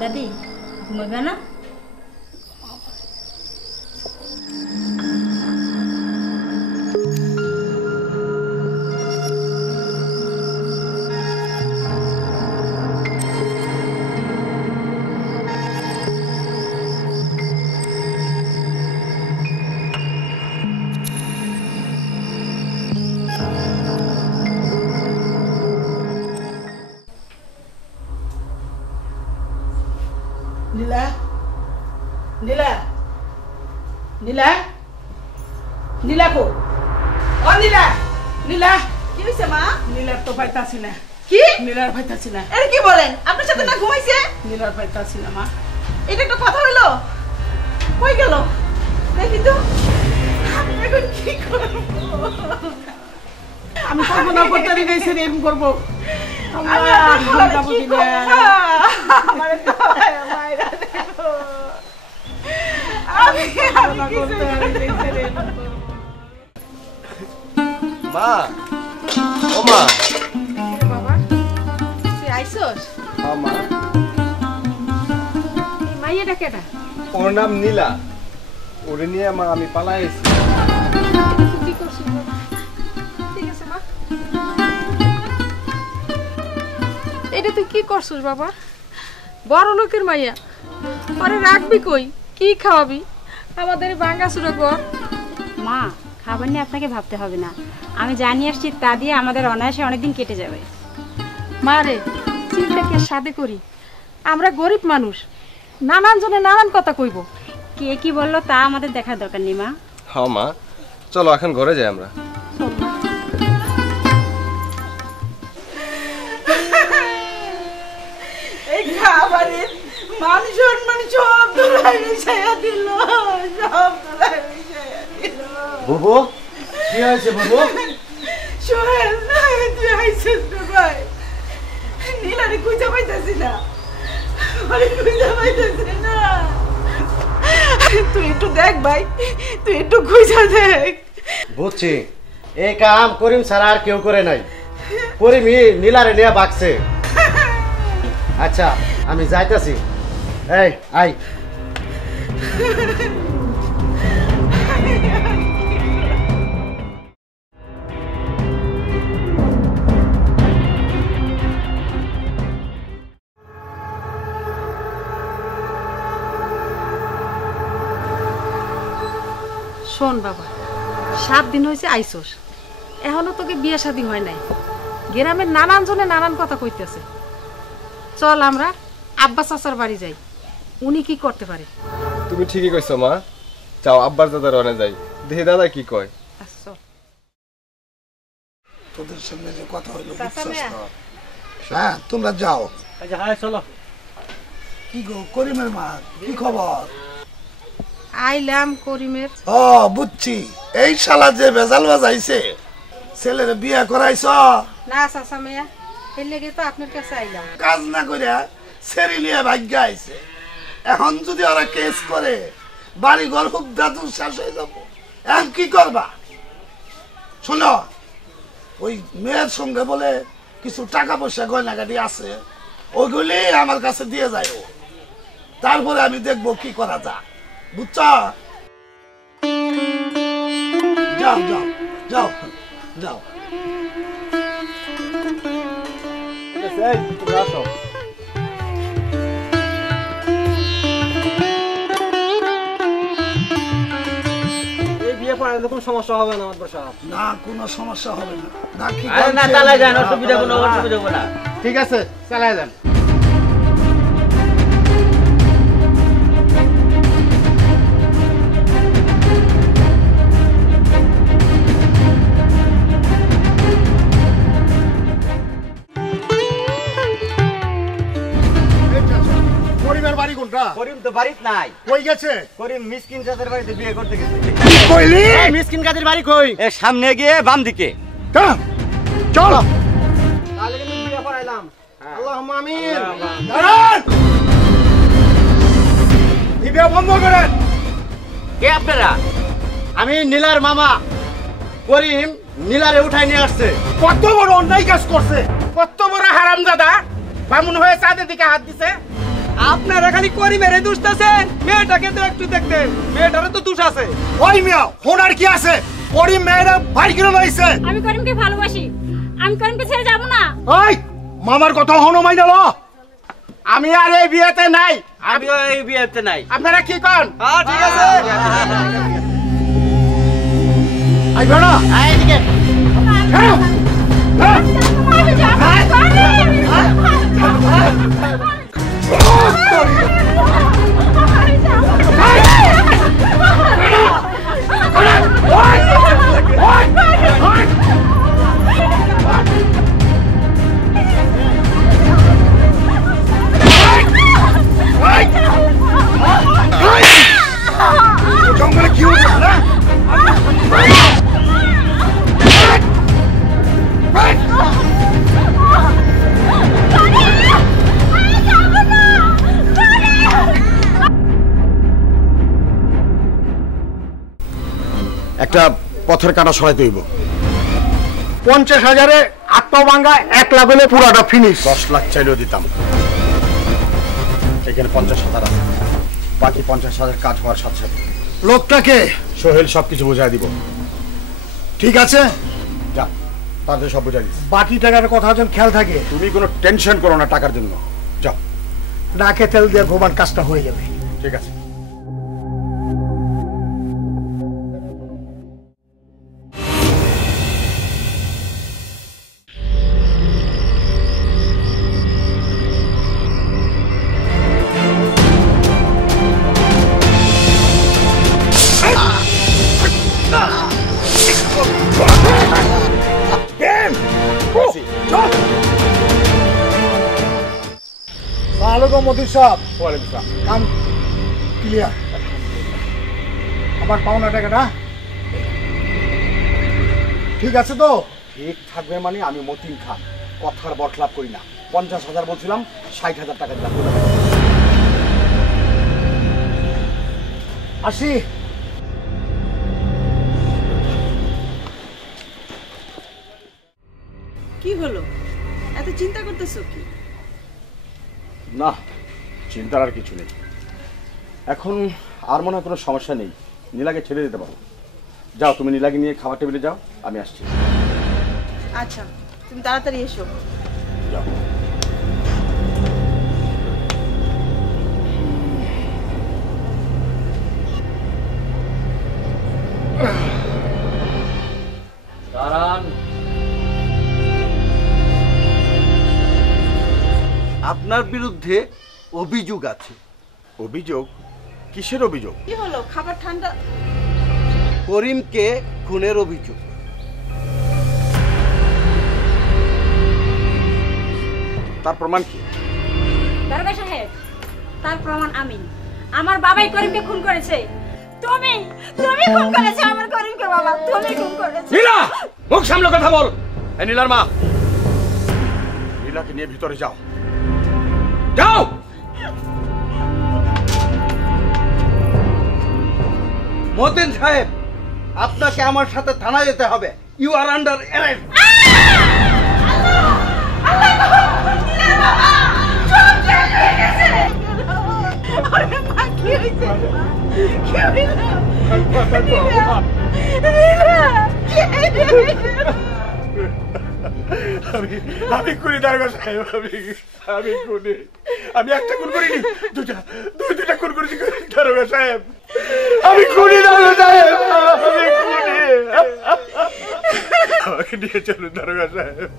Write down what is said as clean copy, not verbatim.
দাদি ঘুমাবে না? নীলা নীলা নীলা নীলা কো ও নীলা নীলা কি হইছে মা? নীলার তো পাইতাছি না। কি? নীলার পাইতাছি না। এর কি বলেন? আপনার সাথে না ঘুমাইছে? নীলার পাইতাছি না মা। এটা একটা কথা হইলো? কই গেল? দেখি তো। আমি এখন কি করব? আমি করবো না, করতে গেছি এরকম করবো। আমি আর কি করব? আমার তো মাইরা দেব। আমি মা ও মা বাবা তুই আইছস? হ্যাঁ মা। এই মাইয়াটা কেডা? ওর নাম নীলা। ওরে নিয়ে আমি পালাই এসেছি। কি করছিস বাবা? ঠিক আছে মা। এটা তুই কি করছিস বাবা? বড় লোকের মাইয়া, পরে রাখবি কই? কি খাওয়াবি? আমাদের ভাঙ্গা চুরা ঘর। মা, খাবার নিয়ে আপনাকে ভাবতে হবে না, আমি জানিয়ে আসছি তা দিয়ে আমাদের অনায়াসে অনেকদিন কেটে যাবে। মা রে, চিন্তা কে সাথে করি, আমরা গরিব মানুষ, নানান জনে নানান কথা কইব। কে কি বললো তা আমাদের দেখার দরকার নেই মা। হ্যাঁ মা, চলো এখন ঘরে যাই আমরা। এই খাবারের মান সম্মান সব ধরাই মিশাইয়া দিল, সব ধরাই মিশাইয়া দিল। বুবু কি হয়েছে বুবু? সোহেল তুই আইছিস তো ভাই? নীলারে খুঁজে পাইতাছি না, আরে খুঁজে পাইতাছি না। তুই একটু দেখ ভাই, তুই একটু খুঁজে দেখ। বুঝছি, এই কাম করিম ছাড়া আর কেউ করে নাই। করিমই নীলারে নিয়ে বাগছে। আচ্ছা আমি যাইতাছি। এই আই। শোন বাবা, 7 দিন হয়েছে আইসোস, এখনো তোকে বিয়ে শাদী হয় নাই। গ্রামের নানান জনে নানান কথা কইতেছে। চল আমরা আব্বা চাচার বাড়ি যাই, উনি কি করতে পারে। তুমি ঠিকই কইছো মা, যাও আব্বার দাদার অনে যাই, দেখি দাদা কি কয়। আচ্ছা তোদের সঙ্গে যে কথা হইলো বুঝছস তো? হ্যাঁ তোমরা যাও। আচ্ছা হ্যাঁ চলো। কি গো করিমের মা, কি খবর? আইলাম করিমের। ও বুঝছি, এই শালা যে বেজাল বাজাইছে, ছেলের বিয়ে করাইছ। না চাচা মেয়া, এর লেগে তো আপনার কাছে আইলাম। কাজ না করিয়া সেরি নিয়ে ভাগ্য আইছে। এখন যদি ওরা কেস করে বাড়ি ঘর খুব দাদু শেষ হয়ে যাবো। এখন কি করবা? শোনো, ওই মেয়ের সঙ্গে বলে কিছু টাকা পয়সা গয়নাগাটি আছে, ওইগুলি আমার কাছে দিয়ে যায়। তারপরে আমি দেখবো কি করা যায়, বুঝছ? যাও যাও যাও যাও। তুমি আসো। এই বিয়ে পড়ালে তো কোনো সমস্যা হবে না আমার সাহেব? না কোনো সমস্যা হবে না। না কি না চালাই যান, অসুবিধা কোনো অসুবিধা হবে না। ঠিক আছে চালাই যান। করিমের বাড়ি কোনটা? করিম তো বাড়িতে নাই। কই গেছে? করিম মিসকিন জাতের বাড়িতে বিয়ে করতে গেছে। কি কইলি? মিসকিন কাদের বাড়ি কই? এ সামনে গিয়ে বাম দিকে। চল। তাহলে কিন্তু বিয়ে পড়াইলাম। আল্লাহুম্মা আমিন। দাঁড়ান, এই বিয়ে বন্ধ করেন। কে আপনারা? আমি নীলার মামা। করিম নীলারে উঠাই নিয়ে আসছে। কত বড় অন্যায় কাজ করছে, কত বড় হারামজাদা। বামুন হয়ে চাঁদের দিকে হাত দিছে। আপনারা খালি করিমের দোষ আছেন, মেয়েটাকে তো একটু দেখতে, মেয়েটারও তো দোষ আছে। ওই মিয়া হোনার কি আছে? করিম মেয়েরা ভাই কিলো লইছে। আমি করিমকে ভালোবাসি, আমি করিমকে ছেড়ে যাব না। ওই মামার কথা হনো মাইনা ল। আমি আর এই বিয়েতে নাই। আমিও এই বিয়েতে নাই। আপনারা কি কন? হ্যাঁ ঠিক আছে। আইবা না এইদিকে জঙ্গলে কি হচ্ছে না? একটা পথের কাটা সরাইতে হইব। 50,000-এ আত্মভাঙ্গা 1 লাখ হলে পুরাটা ফিনিশ। 10 লাখ চাইলেও দিতাম। এখানে 50,000 আছে, বাকি 50,000 কাজ হওয়ার সাথে সাথে লোকটাকে সোহেল সবকিছু বুঝাই দিব। ঠিক আছে, যা তাদের সব বুঝাই দিস। বাকি টাকার কথা যেন খেয়াল থাকে। তুমি কোনো টেনশন করো না টাকার জন্য। যাও, নাকে তেল দিয়ে ঘুমান কাজটা হয়ে যাবে। ঠিক আছে। কাম ক্লিয়ার। আমার পাওনা টাকাটা ঠিক আছে তো? ঠিক থাকবে মানে আমি মতিন খান, কথার বরখলাপ করি না। 50,000 বলছিলাম, 60,000 টাকা দিলাম। আসি। কি হলো, এত চিন্তা করতেছো কি? না, চিন্তার আর কিছু নেই। এখন আর মনে হয় কোনো সমস্যা নেই, নীলাকে ছেড়ে দিতে পারো। যাও, তুমি নীলাকে নিয়ে খাবার টেবিলে যাও, আমি আসছি। আচ্ছা, তুমি তাড়াতাড়ি এসো। যাও। আপনার বিরুদ্ধে অভিযোগ আছে। অভিযোগ? কিসের অভিযোগ? কি হলো, খাবার ঠান্ডা? করিমকে খুনের অভিযোগ। তার প্রমাণ কি? দারোগা সাহেব, তার প্রমাণ আমি। আমার বাবাই করিমকে খুন করেছে। তুমি তুমি খুন করেছো আমার করিমকে। বাবা, তুমি খুন করেছো। নীলা, মুখ সামলে কথা বল। এই নীলার মা, নীলাকে নিয়ে ভিতরে যাও। যাও। মতিন সাহেব, আপনাকে আমার সাথে থানায় যেতে হবে। You are under arrest. আমি খুনি দারোগা সাহেব, আমি খুনি। আমি একটা খুন করিনি, দুইটা খুন করেছি দারোগা সাহেব। আমি খুনি দারোগা সাহেব, আমি খুনি। আমাকে নিয়ে চলুন দারোগা সাহেব।